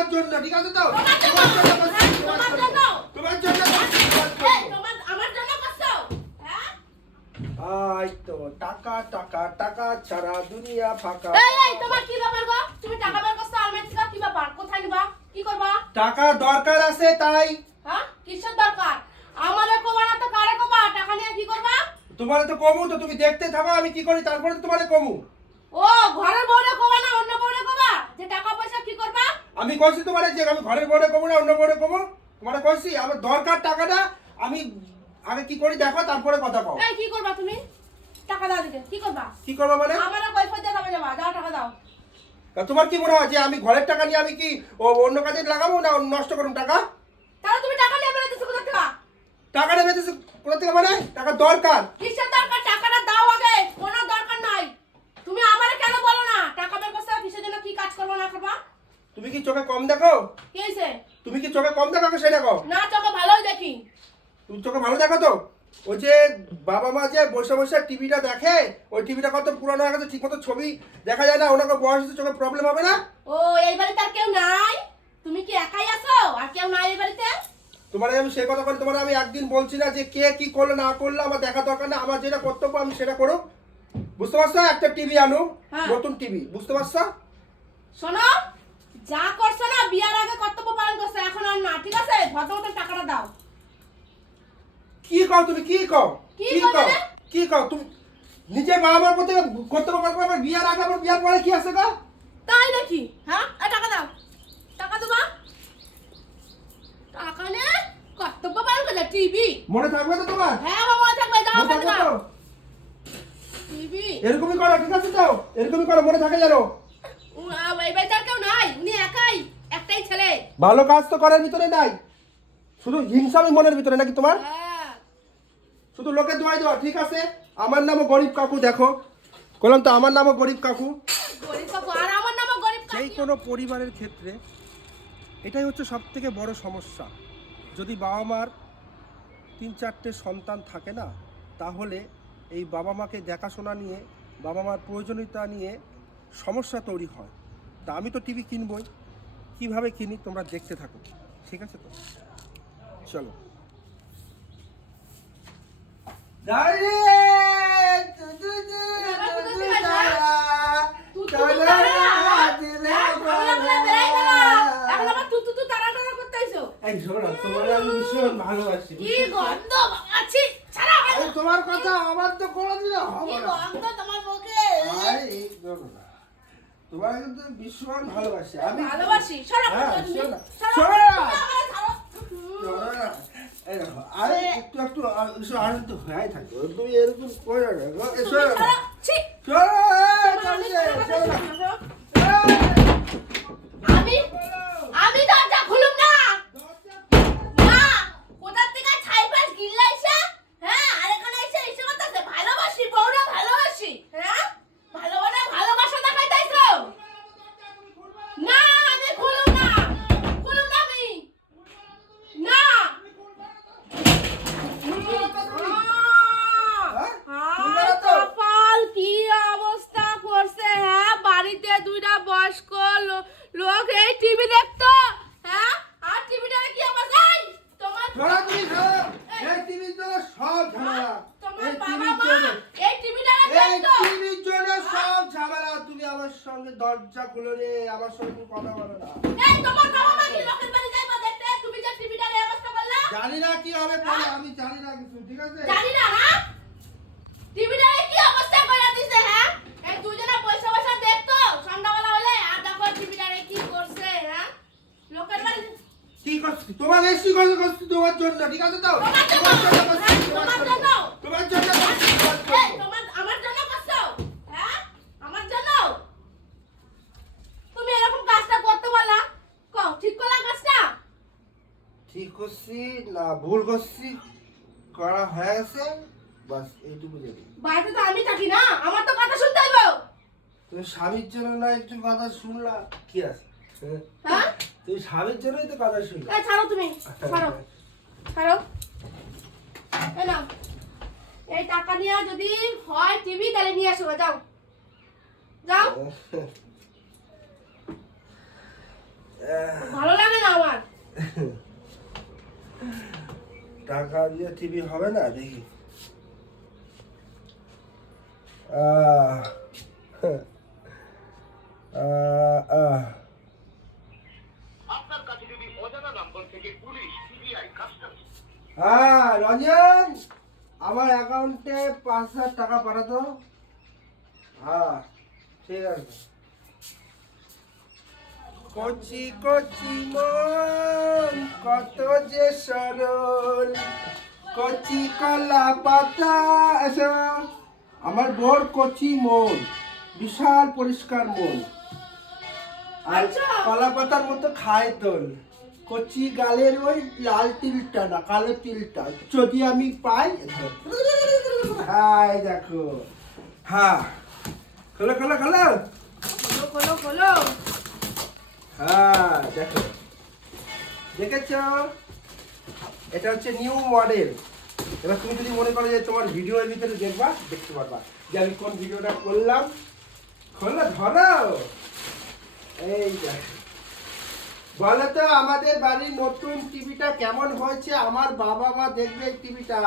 তোমার জন্য ঠিক আছে তো? তোমার জন্য তোমার জন্য তোমার জন্য। করছি, তোমার জন্য। এই তোমার আমার জন্য করছ? হ্যাঁ? আই তো টাকা টাকা টাকা ছাড়া দুনিয়া ফাঁকা। এই তোমার কি ব্যাপার গো? তুমি টাকা বের করছ আলমারি থেকে কি ব্যাপার? কোথায় নিবা? কি করবা? টাকা দরকার আছে তাই। হ্যাঁ? কিসের দরকার? আমারে কোবা না তো কারে কোবা? টাকা নিয়ে কি করবা? তোমার তো কমু তো তুমি দেখতে থাকো আমি কি করি? তারপরে তোমার কমু। ও ঘরের বউরে কোবা না অন্য বউরে কোবা? যে টাকা পয়সা আমি কইছি তোমার যে আমি ঘরের বোর্ডে কমু না অন্য বোর্ডে কমু। তোমার কইছি আমার দরকার টাকাটা আমি আগে কি করি দেখো তারপরে কথা কও। এই কি করবা তুমি? টাকা দাও দিকে কি করবা? কি করব মানে আমারে কৈফত দিয়ে যাবে যাবা দাও টাকা দাও। তা তোমার কি মনে হয় যে আমি ঘরের টাকা নিয়ে আমি কি ও অন্য কাজে লাগাবো না নষ্ট করুন টাকা? তাহলে তুমি টাকা নিয়ে বেরোতেছো কোথা থেকে? টাকা নেবে কোথা থেকে মানে? টাকা দরকার। কিসের দরকার টাকাটা দাও আগে কোনো দরকার নাই তুমি আমারে কেন বলো না টাকা বের করতে হবে, কিসের জন্য কি কাজ করব না করবা তুমি কি চোখে কম দেখো? কি তুমি কি চোখে কম দেখো সেটা কও না চোখে ভালোই দেখি। তুমি চোখে ভালো দেখো তো? ওই যে বাবা মা যে বসে বসে টিভিটা দেখে ওই টিভিটা কত পুরানো হয়ে গেছে ঠিক মতো ছবি দেখা যায় না ওনাকে বয়স হচ্ছে চোখে প্রবলেম হবে না? ও এই বাড়িতে আর কেউ নাই? তুমি কি একাই আছো? আর কেউ নাই এই বাড়িতে? তোমার আমি সেই কথা করে তোমার আমি একদিন বলছি না যে কে কি করল না করল আমার দেখা দরকার না আমার যেটা কর্তব্য আমি সেটা করুক। বুঝতে পারছ? একটা টিভি আনো হ্যাঁ। নতুন টিভি বুঝতে পারছ? শোনো যা করছ না বিয়ার আগে কর্তব্য পালন করছ এখন আর না ঠিক আছে? ভদ্র মতন টাকাটা দাও। কি কও তুমি? কি কও? কি কও মানে? কি কও? তুমি নিজে বাবা মার প্রতি কর্তব্য পালন করবে বিয়ার আগে আবার বিয়ার পরে কি আছে গো? তাই নাকি? হ্যাঁ? এই টাকা দাও। টাকা দেবা? টাকা নে কর্তব্য পালন করে টিভি মনে থাকবে তো তোমার? হ্যাঁ বাবা মনে থাকবে মনে থাকবে তো? টিভি এরকমই করো ঠিক আছে তো? এরকমই করো মনে থাকে এই বাড়িতে ভাই কেউ নাই উনি একাই? একটাই ছেলে। ভালো কাজ তো করার ভিতরে নাই। শুধু হিংসামি মনের ভিতরে নাকি তোমার? হ্যাঁ। শুধু লোকে দোয়াই দেওয়া ঠিক আছে? আমার নামও গরিব কাকু দেখো। বললাম তো আমার নামও গরিব কাকু। কাকু কোনো পরিবারের ক্ষেত্রে এটাই হচ্ছে সব থেকে বড় সমস্যা। যদি বাবা মার তিন চারটে সন্তান থাকে না তাহলে এই বাবা মাকে দেখাশোনা নিয়ে বাবা মার প্রয়োজনীয়তা নিয়ে সমস্যা তৈরি হয়। তা আমি তো টিভি কিনবই। কীভাবে কিনি তোমরা দেখতে থাকো। ঠিক আছে তো? চলো। তোমার ভীষণ ভালোবাসি আছি তোমার কথা আমার তো কোনোদিনও কি হবে না। তোমার মুখে? তোমার কিন্তু ভীষণ ভালোবাসি। আমি ভালোবাসি? হ্যাঁ, আরে একটু একটু আনন্দ হয়ে থাকবে। তুমি এরকম করে না গো। এই তুমি শোনো না। ছাড়ো। ছি। শোনো না, এই, আমি শোনো না, শোনো না। ছাড়ো। এই, আমি আমি দরজা খুলুম না না কোথা থেকে ছাই পাশ গিল্লাইছে হ্যাঁ আর এখানে এসে এসে কথা ভালোবাসি বউরা ভালোবাসি হ্যাঁ ভালোবাসা ভালোবাসা দেখাইতাইছো না আমি খুলুম না খুলুম না আমি না হ্যাঁ? আহ, খুলবে না তো? কপাল কি অবস্থা করছে হ্যাঁ বাড়িতে দুইটা বয়স্ক লো- লোক এই টিভি দেখতো হ্যাঁ আর টিভিটা কি অবস্থা এই, তোমার শোনো তুমি, শোনো। এই টিভির জন্য সব ঝামেলা। তোমার এই বাবা টিভির মা জন্য। এই টিভিটা এই দেখতো টিভির জন্য সব ঝামেলা। তুমি সঙ্গে দরজা খুলে রে আমার সঙ্গে তুমি কথা বলো না। এই তোমার বাবা মা কি লোকের বাড়ি যাইবা দেখতে তুমি যে টিভিটা এই অবস্থা করলা? জানি না কি হবে পরে আমি জানি না কিছু ঠিক আছে? জানি না না টিভিটা কি অবস্থা করে দিছে হ্যাঁ? এই দুজনে পয়সা পয়সা দেখতো সন্ধ্যাবেলা হলে আর দেখো টিভিটা কি করছে হ্যাঁ? লোকের বাড়ি কি করছি? তোমার বেশি কথা করছি তোমার জন্য ঠিক আছে তো? তোমার জন্য, করছি, হ্যাঁ, তোমার জন্য। তোমার জন্য করছি, তোমার এই, জন্য। তোমার আমার জন্য করছ হ্যাঁ আমার জন্য তুমি এরকম কাজটা করতে পারলা কও ঠিক করলা কাজটা ঠিক করছি না ভুল করছি করা হয়ে গেছে বাস এইটুকু জানি বাড়িতে তো আমি থাকি না আমার তো কথা শুনতে হইব। তুমি স্বামীর জন্য না একটু কথা শুনলা? কি আছে? হ্যাঁ? তুমি স্বামীর জন্যই তো কথা শুনলা। এই ছাড়ো তুমি ছাড়ো ছাড়ো। এই নাও। এই টাকা নিয়ে যদি হয় টিভি তাহলে নিয়ে আসো যাও। যাও। টাকা দিয়ে টিভি হবে না দেখি। হ্যাঁ। রঞ্জন আমার অ্যাকাউন্টে পাঁচ হাজার টাকা পাঠাতো। হ্যাঁ ঠিক আছে। কচি কচি মন কত যে সরল। কচি কলা পাতা আমার বড় কচি মন বিশাল পরিষ্কার মন। আর আচ্ছা। কলা পাতার মতো খায় তোল কচি গালের ওই লাল তিলটা না কালো তিলটা যদি আমি পাই হাই দেখো। হ্যাঁ। খোলো খোলো খোলো। খোলো খোলো খোলো। হ্যাঁ দেখো। দেখেছ? এটা হচ্ছে নিউ মডেল এবার তুমি যদি মনে করো যে তোমার ভিডিওর ভিতরে দেখবা দেখতে পারবা যে আমি কোন ভিডিওটা করলাম। খোলো ধরো। এই দেখো বলো তো আমাদের বাড়ির নতুন টিভিটা কেমন হয়েছে? আমার বাবা মা দেখবে এই টিভিটা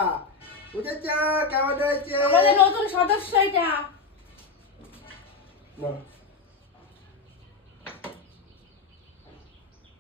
বুঝেছ? কেমন হয়েছে? আমাদের নতুন সদস্য এটা। না।